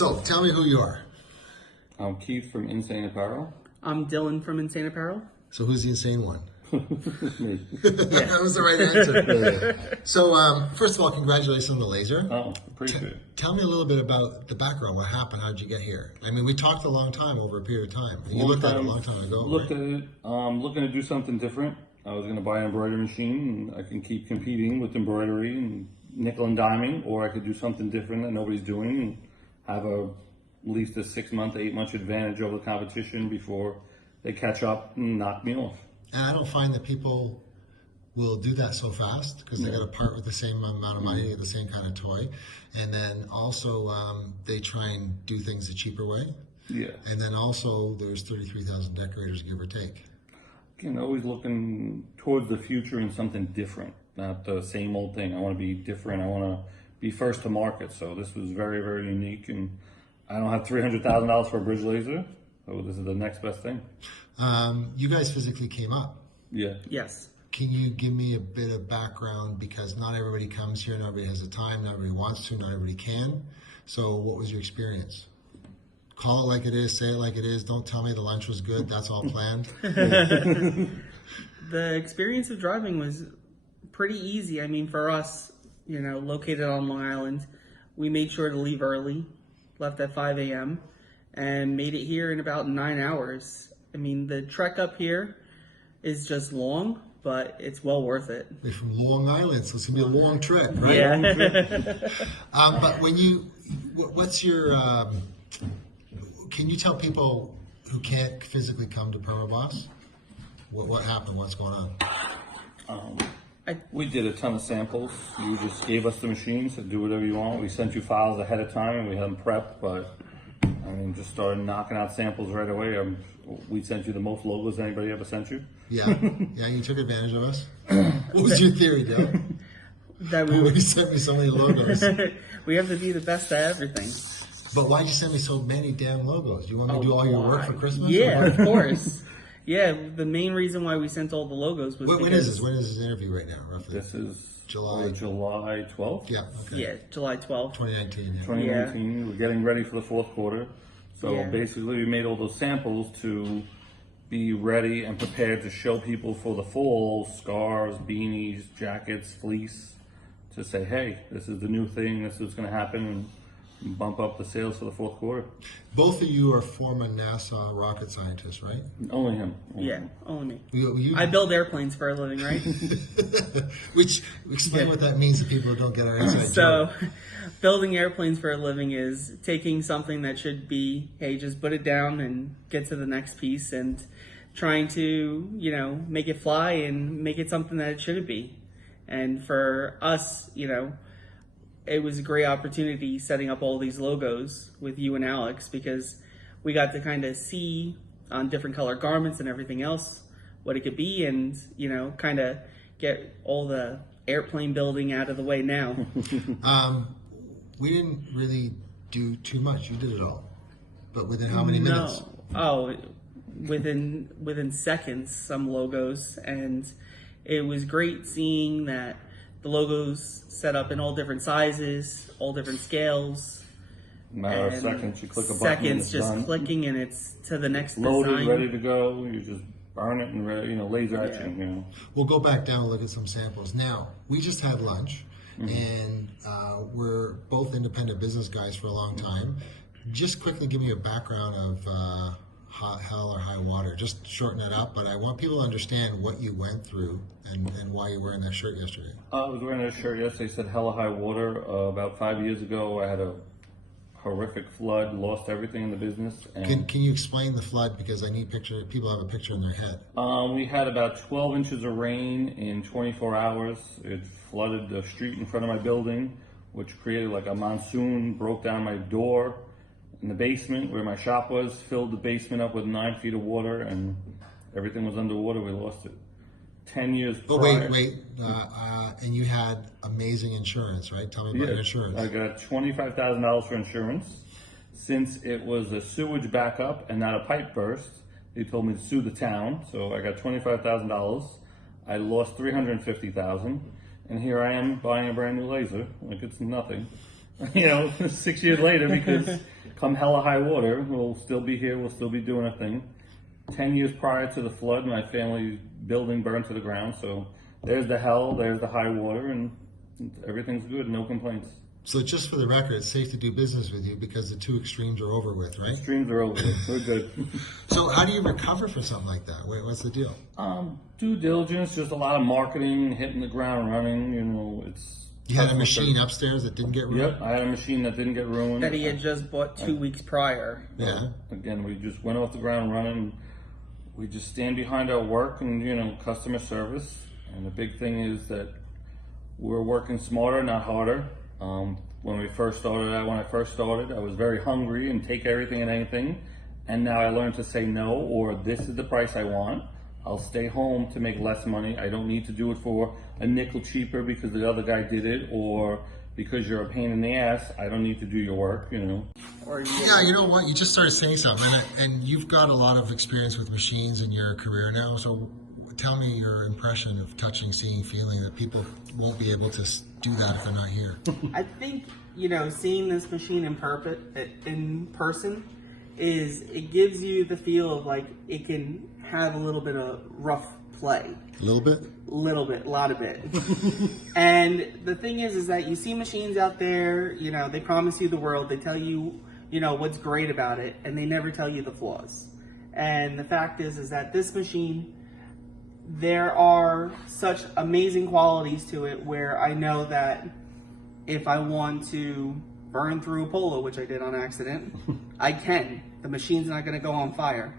So, tell me who you are. I'm Keith from Insane Apparel. I'm Dylan from Insane Apparel. So, who's the insane one? Me. That was the right answer. So, first of all, congratulations on the laser. Oh, appreciate it. Tell me a little bit about the background. What happened? How did you get here? I mean, we talked a long time over a period of time. You looked at it a long time ago. Looked right? at it, looking to do something different. I was going to buy an embroidery machine, and I can keep competing with embroidery and nickel and diming, or I could do something different that nobody's doing and have at least a 6-month, 8-month advantage over the competition before they catch up and knock me off. And I don't find that people will do that so fast because they got to part with the same amount of money to get the same kind of toy. And then also they try and do things the cheaper way. Yeah. And then also there's 33,000 decorators, give or take. Again, always looking towards the future and something different, not the same old thing. I want to be different. I want to be first to market. So this was very, very unique. And I don't have $300,000 for a bridge laser. So this is the next best thing. You guys physically came up. Yeah. Yes. Can you give me a bit of background, because not everybody comes here, not everybody has the time, not everybody wants to, not everybody can. So what was your experience? Call it like it is, say it like it is. Don't tell me the lunch was good. That's all planned. The experience of driving was pretty easy. I mean, for us, located on Long Island, we made sure to leave early, left at 5 a.m., and made it here in about 9 hours. I mean, the trek up here is just long, but it's well worth it. We're from Long Island, so it's going to be a long trip, right? Yeah. But what's your, can you tell people who can't physically come to Permaboss what happened, what's going on? We did a ton of samples. You just gave us the machine, said do whatever you want. We sent you files ahead of time and we had them prepped, but I mean, just started knocking out samples right away. We sent you the most logos anybody ever sent you. Yeah, you took advantage of us. What was your theory, Dale? That You sent me so many logos. we have to be the best at everything. But why'd you send me so many damn logos? You want me to do all your work for Christmas? Yeah, of course. Yeah, the main reason why we sent all the logos was when is this? When is this interview right now, roughly? This is July 12th. Yeah, okay. Yeah, July 12th. 2019, yeah. 2019. We're getting ready for the fourth quarter. So Yeah. basically we made all those samples to be ready and prepared to show people for the fall, scarves, beanies, jackets, fleece, to say, hey, this is the new thing, this is going to happen, and bump up the sales for the fourth quarter. Both of you are former NASA rocket scientists, right? Only him. Yeah, only me. You, I build airplanes for a living, right? Which, explain what that means to people who don't get our inside So, joke. building airplanes for a living is taking something that should be, hey, just put it down and get to the next piece, and trying to, make it fly and make it something that it shouldn't be. And for us, it was a great opportunity setting up all these logos with you and Alex, because we got to kind of see on different color garments and everything else what it could be, and, kind of get all the airplane building out of the way now. We didn't really do too much. You did it all. But within how many minutes? Oh, within seconds, some logos, and it was great seeing that the logos set up in all different sizes, all different scales. Matter of seconds, you click a button. Seconds, it's just done. clicking, and it's to the next Loaded, design. ready to go. You just burn it and laser etching. We'll go back down and look at some samples. Now, we just had lunch, and we're both independent business guys for a long time. Just quickly give me a background of hell or high water. Just shorten it up, but I want people to understand what you went through and why you're wearing that shirt yesterday. I was wearing that shirt yesterday. Said hell or high water. About 5 years ago, I had a horrific flood, lost everything in the business. And Can you explain the flood? Because I need people have a picture in their head. we had about 12 inches of rain in 24 hours. It flooded the street in front of my building, which created like a monsoon, broke down my door in the basement where my shop was, filled the basement up with 9 feet of water, and everything was underwater. We lost it. 10 years prior. Wait. And you had amazing insurance, right? Tell me about your insurance. I got $25,000 for insurance. Since it was a sewage backup and not a pipe burst, they told me to sue the town. So I got $25,000. I lost $350,000. And here I am buying a brand new laser. Like, it's nothing. you know, 6 years later, because come hell or high water, we'll still be here, we'll still be doing a thing. 10 years prior to the flood, my family's building burned to the ground, so there's the hell, there's the high water, and everything's good, no complaints. So just for the record, it's safe to do business with you because the two extremes are over with, right? Extremes are over, we're good. So how do you recover from something like that? What's the deal? Due diligence, just a lot of marketing, hitting the ground running, you know, it's... You had a machine upstairs that didn't get ruined? Yep, I had a machine that didn't get ruined. That he had just bought 2 weeks prior. Yeah. Again, we just went off the ground running. We just stand behind our work and, you know, customer service. And the big thing is that we're working smarter, not harder. When I first started, I was very hungry and take everything and anything. And now I learned to say no, or this is the price I want. I'll stay home to make less money. I don't need to do it for a nickel cheaper because the other guy did it, or because you're a pain in the ass. I don't need to do your work, you know. Yeah, you know what? You just started saying something, and you've got a lot of experience with machines in your career now. So tell me your impression of touching, seeing, feeling that people won't be able to do that if they're not here. I think, you know, seeing this machine in person is, it gives you the feel of like it can have a little bit of rough play. A little bit? A lot of it. And the thing is that you see machines out there, you know, they promise you the world, they tell you, you know, what's great about it, and they never tell you the flaws. And the fact is that this machine, there are such amazing qualities to it where I know that if I want to burn through a Polo, which I did on accident, I can. The machine's not going to go on fire.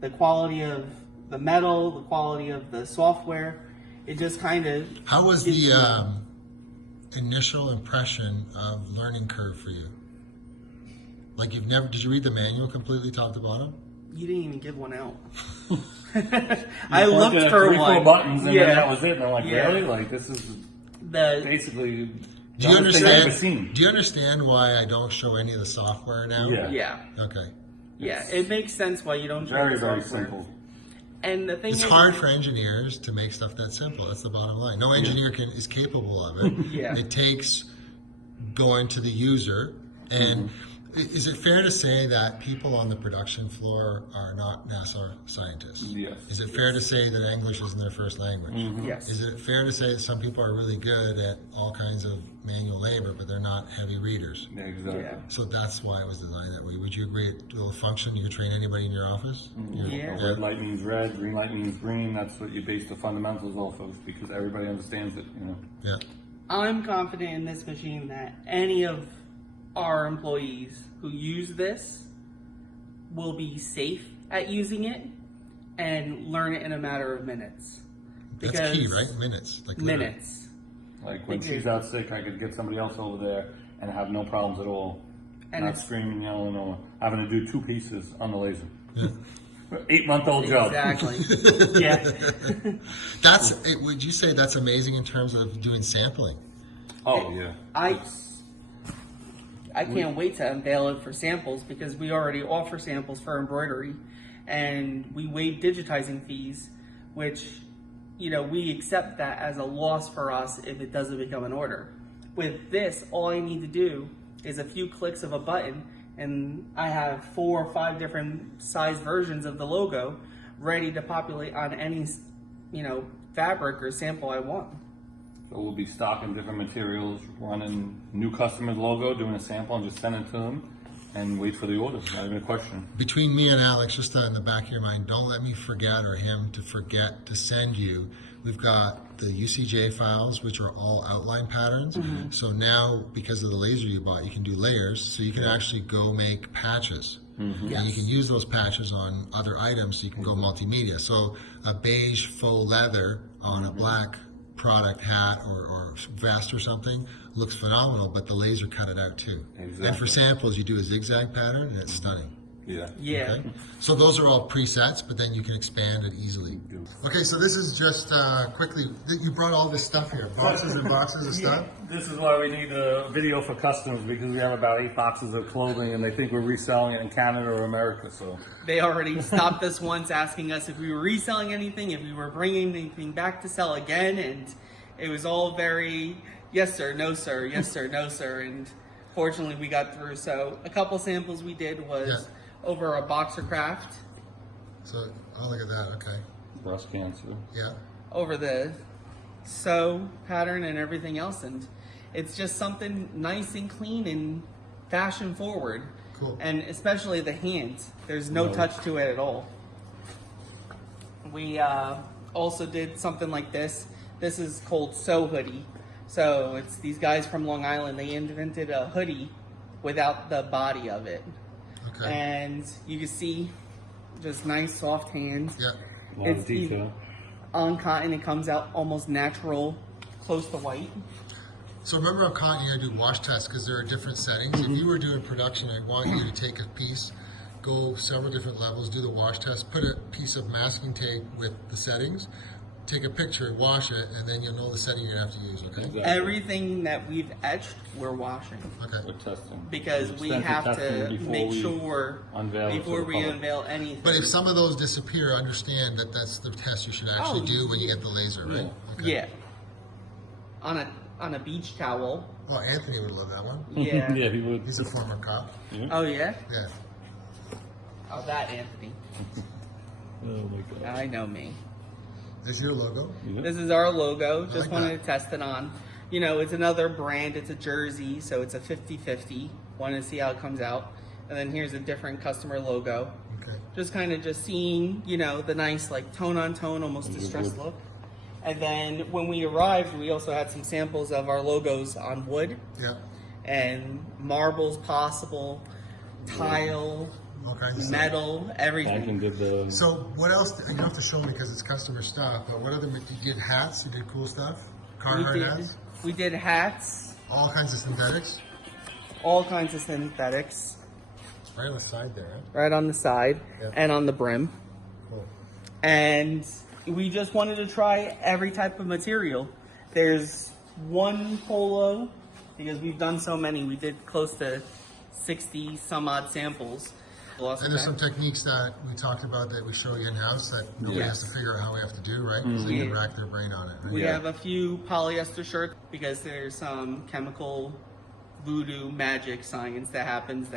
The quality of the metal, the quality of the software, it just kind of... How was the initial impression of learning curve for you? Like did you read the manual completely top to bottom? You didn't even give one out. I looked for three, one. 4 buttons, and then that was it. And I'm like, Yeah. Really? Like, this is basically... Do you understand? Seen. Do you understand why I don't show any of the software now? Yeah. Okay. Yeah, it makes sense why you don't show Very, the very software. simple. And the thing It's is, hard for engineers to make stuff that simple. That's the bottom line. No engineer is capable of it. Yeah. It takes going to the user. And is it fair to say that people on the production floor are not NASA scientists? Yes. Is it fair to say that English isn't their first language? Yes. Is it fair to say that some people are really good at all kinds of manual labor, but they're not heavy readers? Yeah, exactly. Yeah. So that's why it was designed that way. Would you agree it will function? You could train anybody in your office? Yeah. Red light means red, green light means green. That's what you base the fundamentals off of, because everybody understands it, you know. Yeah. I'm confident in this machine that any of our employees who use this will be safe at using it and learn it in a matter of minutes. That's key, right? Minutes. Like literally. Minutes. Like when she's out sick, I could get somebody else over there and have no problems at all. And Not it's- screaming, yelling, or having to do 2 pieces on the laser. Yeah. 8-month-old job. Exactly. Yeah. Would you say that's amazing in terms of doing sampling? Oh, yeah. I can't wait to unveil it for samples because we already offer samples for embroidery and we waive digitizing fees, which, you know, we accept that as a loss for us if it doesn't become an order. With this, all I need to do is a few clicks of a button and I have 4 or 5 different size versions of the logo ready to populate on any, you know, fabric or sample I want. So we'll be stocking different materials, running new customer's logo, doing a sample, and just sending it to them, and wait for the order. Not even a question. Between me and Alex, just in the back of your mind, don't let me forget or him to forget to send you. We've got the UCJ files, which are all outline patterns. So now, because of the laser you bought, you can do layers, so you can actually go make patches. And you can use those patches on other items, so you can go multimedia. So a beige faux leather on a black product, hat or vest or something looks phenomenal, but the laser cut it out too. Exactly. And for samples, you do a zigzag pattern, and it's stunning. Yeah. Yeah. Okay? So those are all presets, but then you can expand it easily. Okay, so this is just quickly, you brought all this stuff here, boxes and boxes of stuff. This is why we need a video for customers, because we have about 8 boxes of clothing, and they think we're reselling it in Canada or America. So They already stopped us once asking us if we were reselling anything, if we were bringing anything back to sell again, and it was all very, yes sir, no sir, yes sir, no sir, and fortunately we got through. So a couple samples we did was over a boxer craft, So, oh, look at that. Okay. Breast cancer. Yeah. over the sew pattern and everything else, and it's just something nice and clean and fashion forward. Cool. And especially the hands, there's no No. touch to it at all. We also did something like this. This is called Sew Hoodie. So it's these guys from Long Island. They invented a hoodie without the body of it. Okay. And you can see just nice soft hands. Yeah. A lot of detail. On cotton, it comes out almost natural, close to white. So remember on cotton, you gotta do wash tests because there are different settings. If you were doing production, I want you to take a piece, go several different levels, do the wash test, put a piece of masking tape with the settings, take a picture, wash it, and then you'll know the setting you're gonna have to use, okay? Exactly. Everything that we've etched, we're washing. Okay. We're testing. Because we Extensive have testing to before make we sure unveil it to before the we public. unveil anything. But if some of those disappear, understand that that's the test you should actually Oh, do when you get the laser, right? Yeah. Okay. Yeah. On a beach towel. Oh, Anthony would love that one. Yeah. Yeah, he would. He's a former cop. Oh yeah? Yeah. Oh, that Anthony. Oh my god. I know me. There's your logo. Yeah. This is our logo. Just like wanted that. to test it on. You know, it's another brand. It's a jersey, so it's a 50-50. Wanted to see how it comes out. And then here's a different customer logo. Okay. Just kind of just seeing, you know, the nice like tone on tone, almost distressed look. And then when we arrived, we also had some samples of our logos on wood Yeah. and marbles possible, tile, All kinds of stuff. metal, Franklin everything. did the. So what else? You don't have to show me because it's customer stuff. But what other? You did hats. You did cool stuff. Carhartt hats. We did hats, All kinds of synthetics. all kinds of synthetics, Right on the side there. Right? right on the side Yep. and on the brim. Cool. And we just wanted to try every type of material. There's one polo, because we've done so many, we did close to 60 some odd samples. And there's some techniques that we talked about that we show you in house that nobody Yes. has to figure out how we have to do, right? So they can Yeah. rack their brain on it. Right? We Yeah. have a few polyester shirts because there's some chemical voodoo magic science that happens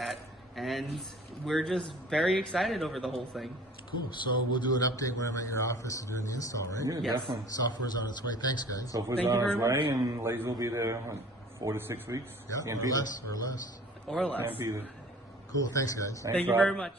and we're just very excited over the whole thing. Cool. So we'll do an update when I'm at your office to do the install, right? Yeah, Yes. definitely. Software's on its way. Thanks, guys. So if Thank it's you on very its much. way, and laser will be there in 4 to 6 weeks. Yeah, Can't or beat it. less, or less. Or less. Can't beat it. Cool. Thanks, guys. Thank you Rob. very much.